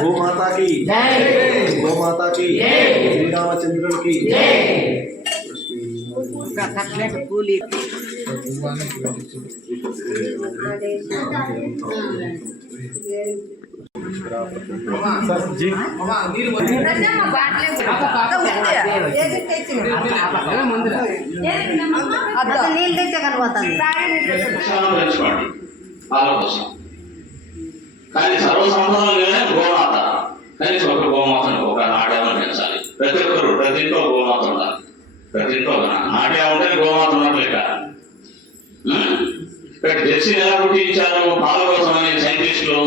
गोमाता की जय, गोमाता की जय, श्री रामचंद्र की जय। जी కానీ సర్వసంపదలుగానే గోమాత కనీసం ఒక గోమాతను ఒక నాట్యాలను పెంచాలి. ప్రతి ఒక్కరు ప్రతి ఇంట్లో గోమాత ఉండాలి. ప్రతి ఇంట్లో నాట్యం ఉంటే గోమాత ఉన్నట్టు లెక్క. ఇక్కడ జెర్సీ ఎలా పుట్టించారు పాల కోసం అనే సైంటిస్టులు.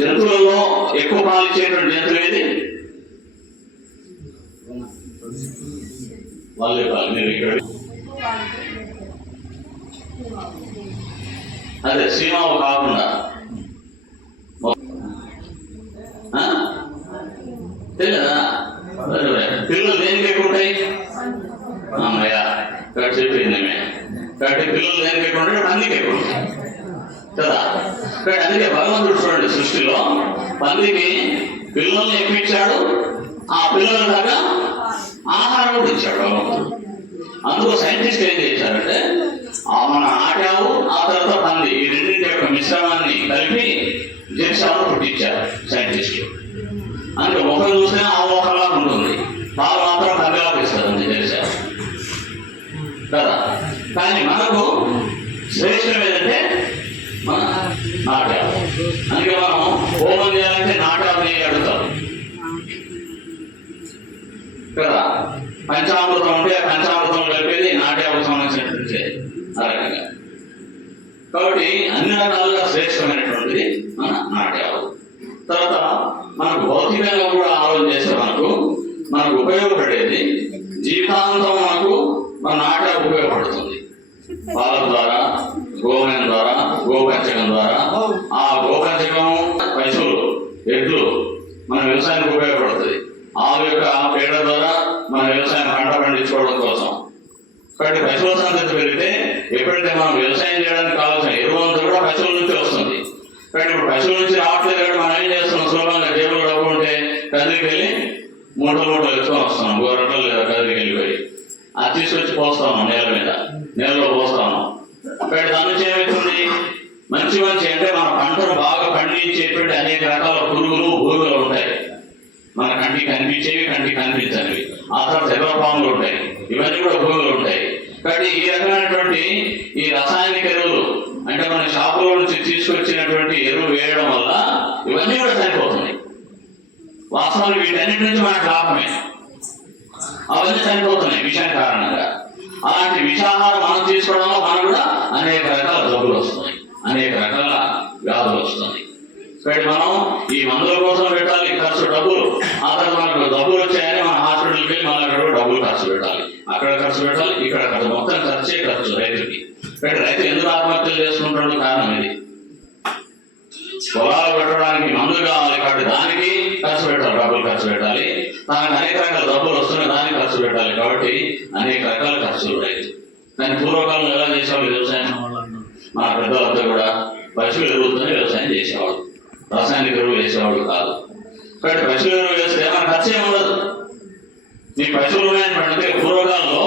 జంతువులలో ఎక్కువ పాలు ఇచ్చేటువంటి జంతువు ఏది? వాళ్ళే పాలు. మీరు ఇక్కడ అదే సీమావు కాకుండా తెలియదా? పిల్లలు దేనికి ఎక్కువ ఉంటాయి? అమ్మయ్య ఇక్కడ చెప్పింది కాబట్టి పిల్లలు దేనికి ఎక్కువ ఉంటాయి? పందికి ఎక్కువ ఉంటాయి కదా. ఇక్కడ అందుకే భగవంతుడు చూడండి సృష్టిలో పందికి పిల్లల్ని ఎక్కించాడు, ఆ పిల్లల దాకా ఆహారం కూడా ఇచ్చాడు భగవంతుడు. అందుకు సైంటిస్ట్ ఏం చేశారంటే మన ఆటావు ఆ తర్వాత పంది ఈ రెండింటి యొక్క మిశ్రమాన్ని కలిపి జెర్సీలను పుట్టించారు సైంటిస్టులు. అందుకే ముఖం చూస్తే ఆ ముఖంలా ఉంటుంది, పాలు మాత్రం పందిలాగా ఇస్తుంది జెర్సీ కదా. కానీ మనకు శ్రేష్టం ఏదంటే మన నాట్యాలు. అందుకే మనం హోమం చేయాలంటే నాట్యాలని అడుగుతారు కదా. పంచామృతం ఉంటే పంచామృతం కలిపేది నాట్యాలకు సంబంధించినటువంటి ఆ రకంగా. కాబట్టి అన్ని రకాలుగా శ్రేష్టమైనటువంటిది మన నాట్యాలు. తర్వాత మనకు భౌతికంగా కూడా ఆలోచన చేస్తే మనకు ఉపయోగపడేది జీవితాంతం మన నాట్యం ఉపయోగపడుతుంది. పాల ద్వారా, గోమయం ద్వారా, గోపంచకం ద్వారా. ఆ గోపంచకం పశువులు ఎడ్లు మన వ్యవసాయానికి ఉపయోగపడుతుంది. ఆవు యొక్క పేడ ద్వారా మన వ్యవసాయం పంట పండించుకోవడం కోసం. కాబట్టి పశువుల సంతతి పెరిగితే ఎప్పుడైతే మనం వ్యవసాయం చేయడానికి కావాల్సిన ఎరువులంతా కూడా పశువుల నుంచి వస్తుంది. కాబట్టి ఇప్పుడు పశువుల నుంచి రావట్లేదు కాబట్టి మనం ఏం చేస్తున్నాం? సులభంగా జేబులు డబ్బు ఉంటే కదిలికి వెళ్ళి మూటలు ఎత్తుకొని వస్తున్నాం. గోరటలు లేదా కదిలికి వెళ్ళిపోయి అది తీసుకొచ్చి పోస్తా ఉన్నాం నేలలో పోస్తా ఉన్నాం. కాబట్టి దాని నుంచి ఏమవుతుంది? మంచి అంటే మన పంటను బాగా పండించేటువంటి అనేక రకాల పురుగులు భూమిలో ఉంటాయి. మన కంటికి కనిపించేవి, కంటికి కనిపించనివి. ఆ తర్వాత ఎర్రపాములు ఉంటాయి, ఇవన్నీ కూడా భూమిలో ఉంటాయి. కాబట్టి ఈ రకమైనటువంటి ఈ రసాయనిక ఎరువులు అంటే మన షాపుల నుంచి తీసుకొచ్చినటువంటి ఎరువు వేయడం వల్ల ఇవన్నీ కూడా చనిపోతున్నాయి. వాస్తవానికి వీటన్నిటి నుంచి మనకు లాభమే, అవన్నీ చనిపోతున్నాయి విషయం కారణంగా. అలాంటి విషాహారం మనం తీసుకోవడం వల్ల మనకు కూడా అనేక రకాల జబ్బులు వస్తున్నాయి, అనేక రకాల వ్యాధులు వస్తున్నాయి. కాబట్టి మనం ఈ మందుల కోసం పెట్టాలి ఖర్చు డబ్బులు. ఆ తర్వాత మనకు డబ్బులు వచ్చాయని మన హాస్పిటల్కి వెళ్ళి మళ్ళీ అక్కడ కూడా డబ్బులు ఖర్చు పెట్టాలి, అక్కడ ఖర్చు పెట్టాలి, ఇక్కడ ఖర్చు, మొత్తం ఖర్చు రైతుకి. కాబట్టి రైతు ఎందుకు ఆత్మహత్యలు చేసుకుంటాడు? కారణం ఇది. పొలాలు పెట్టడానికి మందులు కావాలి కాబట్టి దానికి ఖర్చు పెట్టాలి, డబ్బులు ఖర్చు పెట్టాలి. తనకు అనేక రకాల డబ్బులు వస్తున్నాయి, దానికి ఖర్చు పెట్టాలి. కాబట్టి అనేక రకాల ఖర్చులు రైతు. కానీ పూర్వకాలంలో ఎలా చేసేవాళ్ళు వ్యవసాయం? మన పెద్దలంతా కూడా పశువుల ఎరువులతోనే వ్యవసాయం చేసేవాడు, రసాయనిక ఎరువులు వేసేవాడు కాదు. కాబట్టి పశువుల ఎరువు వేస్తే మన ఖర్చు ఏమి ఉండదు. మీ పశువులు ఉన్నాయంటే పూర్వకాలంలో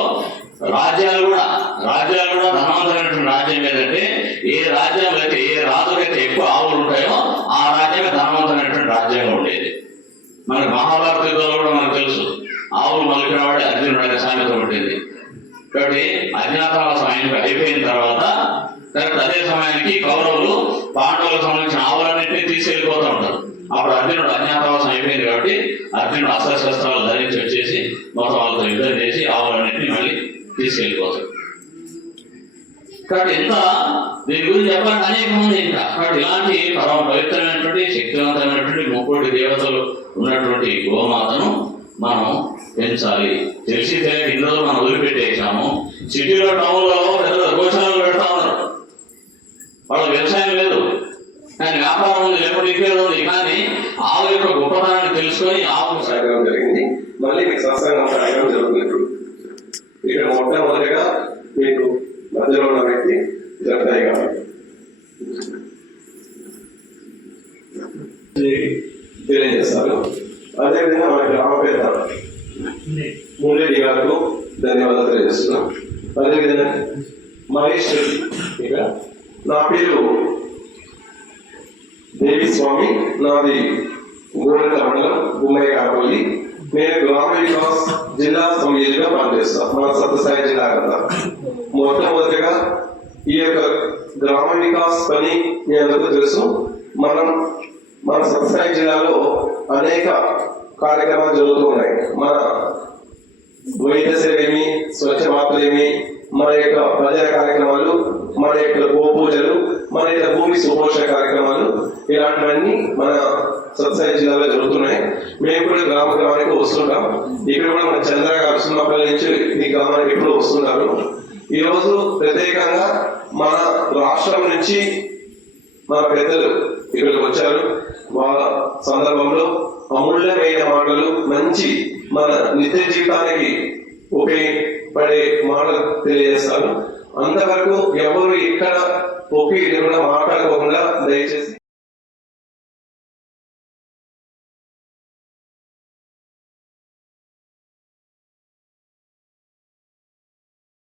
రాజ్యాలు కూడా ధనవంతమైనటువంటి రాజ్యం ఏదంటే ఏ రాజ్యంలో అయితే ఏ రాజుకైతే ఎక్కువ ఆవులు ఉంటాయో ఆ రాజ్యమే ధనవంతమైనటువంటి రాజ్యంగా ఉండేది. మనకు మహాభారత యుద్ధంలో కూడా మనకు తెలుసు, ఆవులు మలికినవాడే అర్జునుడు అనే సామెత ఉంటుంది. కాబట్టి అజ్ఞాతవాసం అయిపోయిన తర్వాత కరెక్ట్ అదే సమయానికి కౌరవులు పాండవులకు సంబంధించిన ఆవులన్నింటినీ తీసుకెళ్లిపోతూ ఉంటారు. అప్పుడు అర్జునుడు అజ్ఞాతవాసం అయిపోయింది కాబట్టి అర్జునుడు అస్త్రశస్త్రాలు ధరించి వచ్చేసి మొత్తం వాళ్ళతో యుద్ధం చేసి ఆవులన్నింటినీ మళ్ళీ తీసుకెళ్లిపోతాడు. కాబట్టి దీని గురించి చెప్పాలంటే అనేక మంది ఇంకా. కాబట్టి ఇలాంటి పరమ పవిత్రమైనటువంటి శక్తివంతమైనటువంటి 30 దేవతలు ఉన్నటువంటి గోమాతను మనం పెంచాలి. తెలిసి తెలియక ఇన్ని రోజులు మనం వదిలిపెట్టేసాము. సిటీలో టౌన్లో పెద్ద గోశాలలు పెడతా ఉన్నారు, వాళ్ళ వ్యవసాయం లేదు కానీ వ్యాపారం ఉంది, లేకపోతే ఇంకేదో ఉంది. కానీ ఆవు యొక్క గొప్పతనాన్ని తెలుసుకొని ఆవు సాగడం జరిగింది. మళ్ళీ మీకు సత్సంగం సాగడం జరుగుతుంది. ఇక్కడ మొట్టమొదటిగా మీకు మధ్యలో ఉన్న వ్యక్తి జగదాయి గారు. తెలియజేస్తారు. అదేవిధంగా మన గ్రామ పెద్ద మురళి గారికి ధన్యవాదాలు తెలియజేస్తున్నాం. అదేవిధంగా మహేష్ ఇక నా పేరు దేవి స్వామి, నాది గోరంట మండలం గుమ్మయ్య కాపల్లి. నేను గ్రామ వికాస్ జిల్లా సమితిగా పనిచేస్తాను మన సత్యసాయి జిల్లా కదా. మొట్టమొదటిగా ఈ యొక్క గ్రామ వికాస్ పని మీ అందరికీ తెలుసు. మన సత్యసాయి జిల్లాలో అనేక కార్యక్రమాలు జరుగుతూ ఉన్నాయి. మన వైద్య సేవ ఏమి, స్వచ్ఛ భారత్ ఏమి, మన యొక్క ప్రజల కార్యక్రమాలు, మన యొక్క గోపూజలు, మన యొక్క భూమి సుపోషణ కార్యక్రమాలు, ఇలాంటివన్నీ మన సత్యసాయి జిల్లాలో జరుగుతున్నాయి. మేము కూడా గ్రామానికి వస్తుంటాం. ఇక్కడ కూడా మన చంద్ర గారు సున్నపల్లి నుంచి ఈ గ్రామానికి ఎప్పుడు వస్తున్నారు. ఈరోజు ప్రత్యేకంగా మన రాష్ట్రం నుంచి మన పెద్దలు ఇక్కడికి వచ్చారు. వాళ్ళ సందర్భంలో అమూల్యమైన మాటలు, మంచి మన నిత్య జీవితానికి ఉపయోగపడే మాటలు తెలియజేస్తారు. అంతవరకు ఎవరు ఇక్కడ కూడా మాట్లాడుకోకుండా